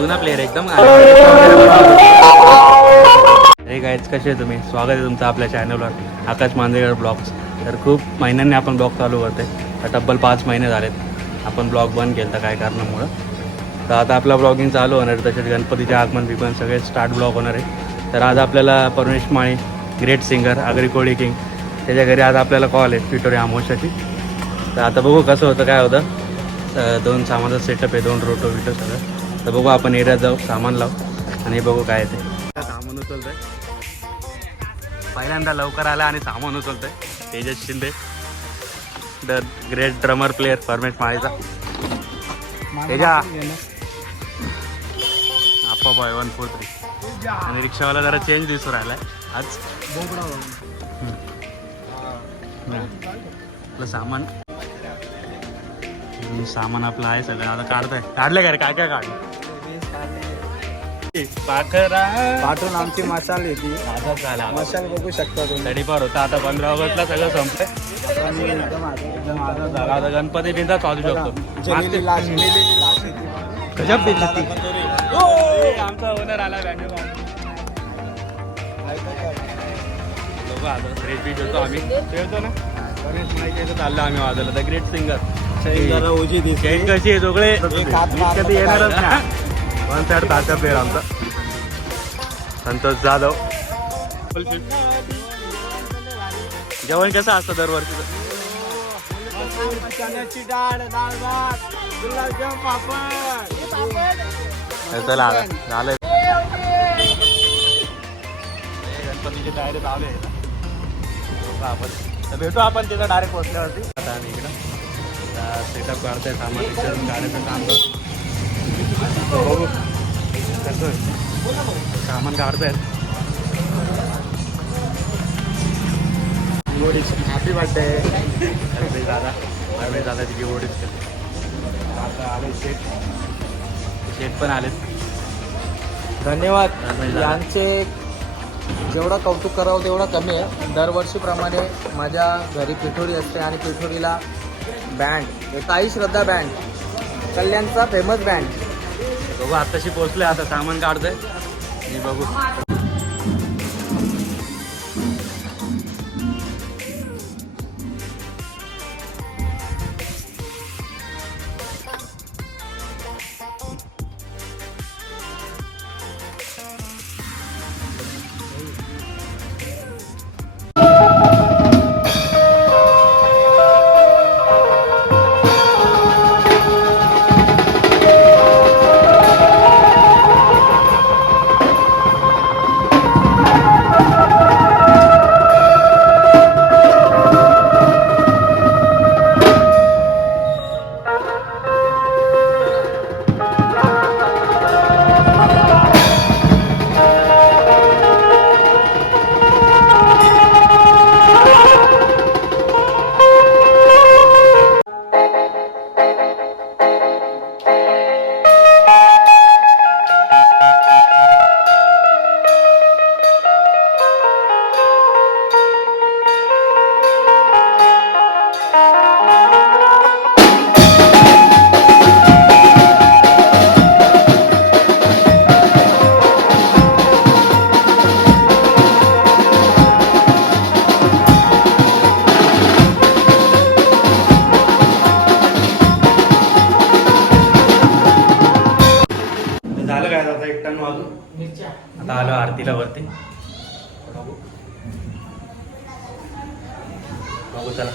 जुना प्लेअर एकदम. हे गाईज कसे तुम्ही, स्वागत आहे तुमचं आपल्या चॅनलवर आकाश मांजरेकर ब्लॉग्स. तर खूप महिन्यांनी आपण ब्लॉग चालू करते. तर तब्बल 5 महिने झालेत आपण ब्लॉग बंद केलं तर काय कारणामुळं. तर आता आपला ब्लॉगिंग चालू होणार आहे. तसेच गणपतीचे आगमन बिगमन सगळे स्टार्ट ब्लॉग होणार आहे. तर आज आपल्याला परमेश माळी, great singer, Agri Koli king, त्याच्या घरी आज आपल्याला कॉल आहे पिठोरी अमावस्याची. तर आता बघू कसं होतं काय होतं. 2 सामानाचा सेटअप आहे, 2 रोटो विटो सगळं. तर बघू आपण एरियात जाऊ, सामान लावू आणि बघू काय ते. सामान उचलतंय, पहिल्यांदा लवकर आला आणि सामान उचलतंय Tejas Shinde, the great drummer player Paramesh माळीचा. तेजा आप्पा बॉय 143 आणि रिक्षावाला जरा चेंज दिसू राहिलाय आज. आपलं सामान आपलं आहे सगळं. आता काढलं का रे, काय काय काढलं. पाखरा पाठवून आमची मसाले ती आता झाला मसाले बघू शकता तुम्ही. तडीपार होता. आता 15 ऑगस्टला सगळं संपलंय. एकदम झाला आता गणपती बिंदा चालू शकतो. जलेली लाश येते. गजब बेइज्जती. आमचा ओनर आला बँड लोक आता फ्रेश बीच होतो आम्ही खेळतो ना. गणेश माहिती आहे चाललं आम्ही वाजवलं. द ग्रेट सिंगर चेन कशी आहे सगळे कधी येणारच ना. 1 साइड ताचा प्लेअर आमचा संतोष जाधव. जेवण कसं असतं दरवर्षीचं. चला आता झालंय. गणपतीची तयारी चालू आहे आपण. तर भेटू आपण तिथं डायरेक्ट पोहोचल्यावरती. आता आम्ही इकडं सेटअप काढतोय, सामान विचारून गाड्याचं काम करतो. बघू कसं सामान काढतायत. हॅपी बर्थडे दादा तिची ओढीच केली. आता आले शेट पण आलेत. धन्यवाद. यांचे जेवढं कौतुक करावं तेवढं कमी आहे. दरवर्षीप्रमाणे माझ्या घरी पिठोरी असते आणि पिठोरीला बँड ताई श्रद्धा बँड, कल्याणचा फेमस बँड. बघू आत्ताशी पोहोचले. आता सामान काढतोय मी. बघू आता आलो आरतीला वरती. बघू चला.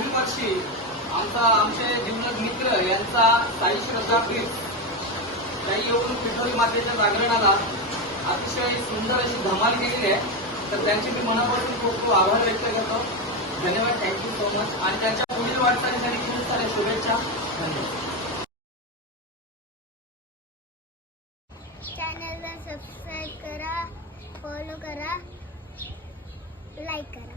काही वर्षी आमचे जीवलग मित्र यांचा साई श्रद्धा किड्स काही येऊन पिठोरी मातेच्या जागरणाला अतिशय सुंदर अशी धमाल केलेली आहे. तर त्यांचे मी मनापासून खूप खूप आभार व्यक्त करतो. धन्यवाद, थँक्यू सो मच. आणि त्यांच्या पुढील वाटचालीसाठी खूप साऱ्या शुभेच्छा. धन्यवाद. चॅनलला सबस्क्राईब करा, फॉलो करा, लाईक करा.